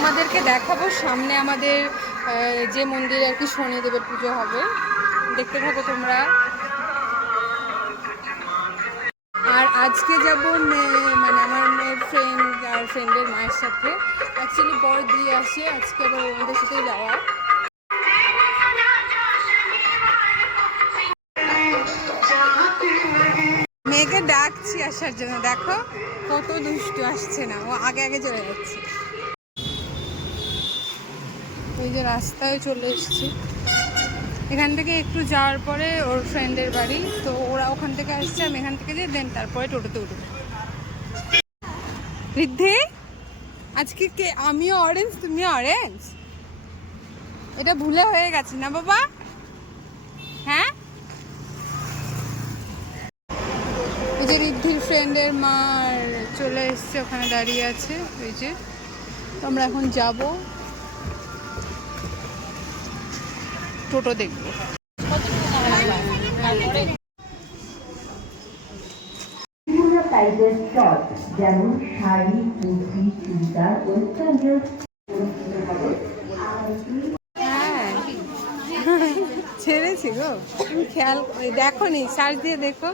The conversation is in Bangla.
তোমাদেরকে দেখাবো সামনে আমাদের যে মন্দিরে আর কি শনিদেবের পুজো হবে, দেখতে থাকো তোমরা। আর আজকে যাব মানে আমার মেয়ের ফ্রেন্ড আর ফ্রেন্ডের মায়ের সাথে, অ্যাকচুয়ালি বর দিয়ে আসে, আজকে আবার ওদের সাথেই যাওয়া। মেয়েকে ডাকছি আসার জন্য, দেখো কত দুষ্টু, আসছে না, ও আগে আগে চলে যাচ্ছে। ওই যে রাস্তায় চলে এসেছি, এখান থেকে একটু যাওয়ার পরে ওর ফ্রেন্ডের বাড়ি, তো ওরা ওখান থেকে আসছে, আমি এখান থেকে দেন তারপরে টোটোতে উঠবো। ঋদ্ধি আজকে কে, আমিও অরেঞ্জ তুমিও অরেঞ্জ, এটা ভুলে হয়ে গেছে না বাবা? হ্যাঁ, ওই যে ঋদ্ধির ফ্রেন্ডের মা চলে এসছে, ওখানে দাঁড়িয়ে আছে ওই যে। তো আমরা এখন যাব, টোটো দেখবো। টাইপের শর্ট যেমন শাড়ি, কুর্তি, চুড়িদার, ওয়েস্টার্ন ড্রেস। হ্যাঁ ছেড়েছি গো, তুমি খেয়াল দেখো নি, সার্চ দিয়ে দেখো।